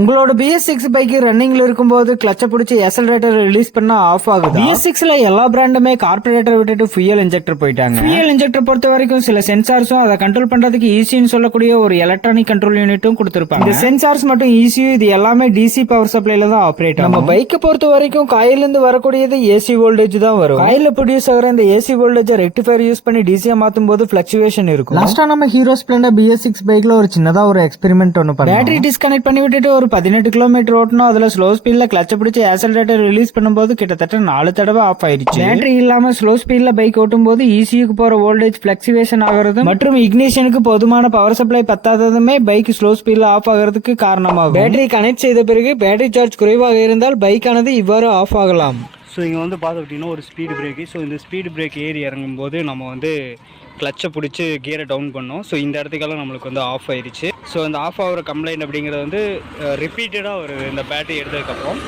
உங்களோட BS6 bike ரன்னிங்ல இருக்கும்போது கிளட்ச பிடிச்சி எக்ஸலரேட்டர் ரிலீஸ் பண்ணா ஆஃப் ஆகுது. BS6ல எல்லா பிராண்டுமே கார்பரேட்டர் விட்டுட்டு ஃபியூயல் இன்ஜெக்டர் போயிட்டாங்க. ஃபியூயல் இன்ஜெக்டர் பொறுத்த வரைக்கும் சில சென்சார்ஸும் அதை கண்ட்ரோல் பண்றதுக்கு ஈஸின்னு சொல்லக்கூடிய ஒரு எலக்ட்ரானிக் கண்ட்ரோல் யூனிட்டும் கொடுத்திருப்பாங்க. இந்த சென்சார்ஸ் மட்டும் ஈஸியும் இது எல்லாமே DC பவர் சப்ளைல தான் ஆப்ரேட் ஆகும். நம்ம பைக்கை பொறுத்த வரைக்கும் காயில இருந்து வரக்கூடியது AC வோல்டேஜ் தான் வரும். காயில ப்ரொடியூஸ் ஆகிற இந்த AC வோல்டேஜ் ரெக்டிஃபையர் யூஸ் பண்ணி DC மாத்தும் போது பிளக்சுவேஷன் இருக்கும். லாஸ்டா நம்ம ஹீரோ ஸ்ப்ளெண்டர் BS6 பைக்ல ஒரு சின்னதா ஒரு எக்ஸ்பெரிமெண்ட் ஒன்னு பண்ணோம். பேட்டரி டிஸ்கனெக்ட் பண்ணி விட்டுட்டு ஒரு 18 கிலோமீட்டர் ஓட்டணும். அதுல ஸ்லோ ஸ்பீட்ல கிளட்ச பிடிச்சி ஆக்சலரேட்டர் ரிலீஸ் பண்ணும்போது கிட்டத்தட்ட 4 தடவை ஆஃப் ஆயிடுச்சு. பேட்டரி இல்லாம ஸ்லோ ஸ்பீட்ல பைக் ஓட்டும் போது ECUக்கு போற வோல்டேஜ் பிளக்சுவேஷன் ஆகிறது மற்றும் இக்னிஷனுக்கு போதுமான பவர் சப்ளை பத்தாததுமே பைக் ஸ்லோ ஸ்பீட்ல ஆஃப் ஆகிறதுக்கு காரணமாகும். பேட்டரி கனெக்ட் செய்த பிறகு பேட்டரி சார்ஜ் குறைவாக இருந்தால் பைக்கானது இவ்வாறு ஆஃப் ஆகலாம். ஸோ இங்கே வந்து பார்த்துக்கிட்டிங்கன்னா ஒரு ஸ்பீடு பிரேக்கு. ஸோ இந்த ஸ்பீடு பிரேக் ஏறி இறங்கும்போது நம்ம வந்து கிளச்சை பிடிச்சி கியரை டவுன் பண்ணோம். ஸோ இந்த இடத்துக்கெல்லாம் நம்மளுக்கு வந்து ஆஃப் ஆயிடுச்சு. ஸோ இந்த ஆஃப் ஆகிற கம்ப்ளைண்ட் அப்படிங்கிறது வந்து ரிப்பீட்டடாக வருது இந்த பேட்டரி எடுத்ததுக்கப்புறம்.